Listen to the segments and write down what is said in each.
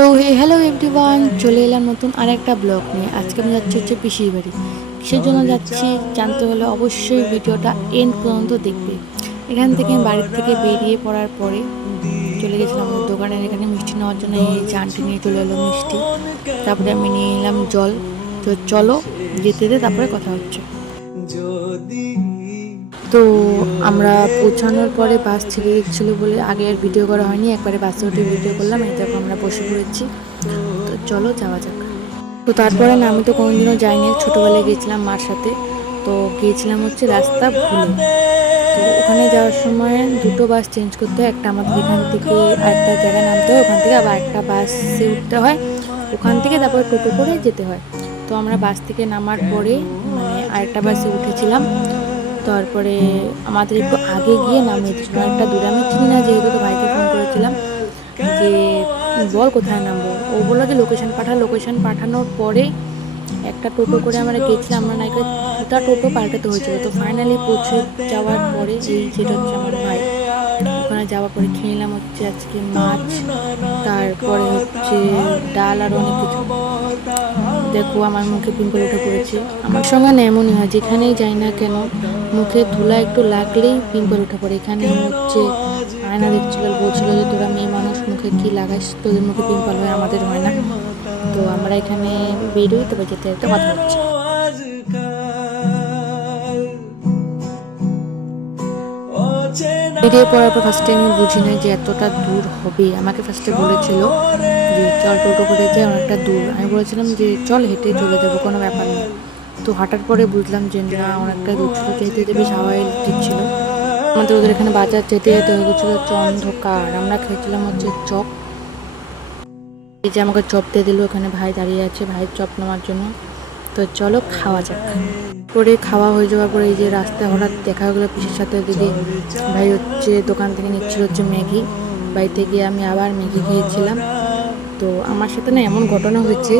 So hello everyone, চলে এলাম নতুন আরেকটা ব্লগ নিয়ে। আজকে আমি যাচ্ছি পিসির বাড়ি। কিসের জন্য যাচ্ছি জানতে হলে অবশ্যই ভিডিওটা এন্ড পর্যন্ত দেখবে। এখান থেকে বাড়ির থেকে বেরিয়ে পড়ার পরে চলে গেছিলাম আমাদের দোকানের এখানে মিষ্টি নেওয়ার জন্য। এই যে আন্টি নিয়ে চলে এলো মিষ্টি, তারপরে আমি নিয়ে নিলাম জল। তো চলো যেতে যেতে তারপরে কথা হচ্ছে। তো আমরা পৌঁছানোর পরে বাস ছেড়ে দিচ্ছিলো বলে আগে আর ভিডিও করা হয়নি, একবারে বাসে উঠে ভিডিও করলাম। এই দেখো আমরা বসে পড়েছি, তো চলো যাওয়া যাক। তো তারপরে না, আমি তো কোনোদিনও যাইনি, ছোটোবেলায় গিয়েছিলাম মার সাথে। তো গিয়েছিলাম রাস্তা ভুলে। তো ওখানে যাওয়ার সময় দুটো বাস চেঞ্জ করতে হয়, একটা আমাদের এখান থেকে আরেকটা জায়গায় নামতে হয়, ওখান থেকে আবার একটা বাসে উঠতে হয়, ওখান থেকে তারপরে টোটো করে যেতে হয়। তো আমরা বাস থেকে নামার পরে আরেকটা বাসে উঠেছিলাম। তারপরে আমাদের একটু আগে গিয়ে নামিয়ে দিচ্ছিল, অনেকটা দূরে। আমি চিনি না, যেহেতু তো ভাইকে ফোন করেছিলাম যে বল কোথায় নামবো। ও বললো যে লোকেশান লোকেশান পাঠানোর পরে একটা টোটো করে আমরা গেছিলাম। আমরা নাকি দুটা টোটো পাল্টাতে হয়েছিল। তো ফাইনালি পৌঁছে যাওয়ার পরে যেটা আমার ভাই, ওখানে যাওয়ার পরে খেয়ে নিলাম আজকে মাছ, তারপরে ডাল আর অনেক কিছু। দেখো আমার মুখে পিম্পল উঠে পড়েছে। আমার সঙ্গে না এমনই হয়, যেখানেই যাই না কেন মুখে ধুলা একটু লাগলেই পিম্পল উঠে পড়ে। এখানে আয়না দেখছিল, বলছিল যে তোরা মেয়ে মানুষ মুখে কি লাগাইস, তোদের মুখে পিম্পল হয়, আমাদের হয় না। তো আমরা এখানে বেরোই, তবে যেতে একটা কথা হচ্ছে। বেরিয়ে পড়ার পর ফার্স্টে আমি বুঝি না যে এতটা দূর হবে। আমাকে ফার্স্টে বলেছিল যে চল টোটো করে যাই, অনেকটা দূর। আমি বলেছিলাম যে চল হেঁটে চলে যাবো, কোনো ব্যাপার নেই। তো হাঁটার পরে বুঝলাম যে না, অনেকটা দূর ছিল। যেতে যেতে বেশ হাওয়াই দিচ্ছিল। আমাদের ওদের এখানে বাজার যেতে যেতে হয়ে গেছিলো অন্ধকার। আমরা খেয়েছিলাম চপ। এই যে আমাকে চপ দিয়ে দিল, ওখানে ভাই দাঁড়িয়ে আছে ভাইয়ের চপ নেওয়ার জন্য। তো চলো খাওয়া যাক। করে খাওয়া হয়ে যাওয়ার পরে এই যে রাস্তায় হঠাৎ দেখা গেলো পিসির সাথে। ওদিকে ভাই দোকান থেকে নিচ্ছিল ম্যাগি। বাড়িতে গিয়ে আমি আবার ম্যাগি খেয়েছিলাম। তো আমার সাথে না এমন ঘটনা হয়েছে,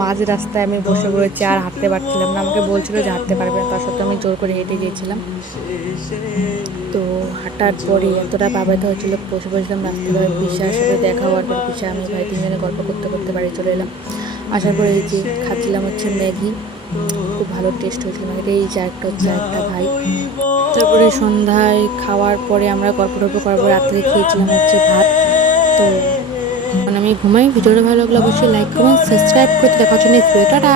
মাঝ রাস্তায় আমি বসে পড়েছি, আর হাঁটতে পারছিলাম না। আমাকে বলছিল যে হাঁটতে পারবে না, তার সত্ত্বেও আমি জোর করে হেঁটে গিয়েছিলাম। তো হাঁটার পরে এতটা পাবাইতে হয়েছিল, বসে বসেছিলাম রাস্তায়। পিসার সাথে দেখা হওয়ার পর পিসা আমি ভাই তিনজনে গল্প করতে করতে বাড়ি চলে এলাম। আসার পরে এই যে খাচ্ছিলাম ম্যাগি, খুব ভালো টেস্ট হয়েছিল ম্যাগিটা। এই যে একটা ভাই। তারপরে সন্ধ্যায় খাওয়ার পরে আমরা গল্প করার পরে রাত্রে খেয়েছিলাম ভাত। তো আমি ঘুমাই। ভিডিওটা ভালো লাগলে অবশ্যই লাইক কমেন্ট সাবস্ক্রাইব করতে। দেখা হচ্ছে নেক্সট ভিডিও। টাটা।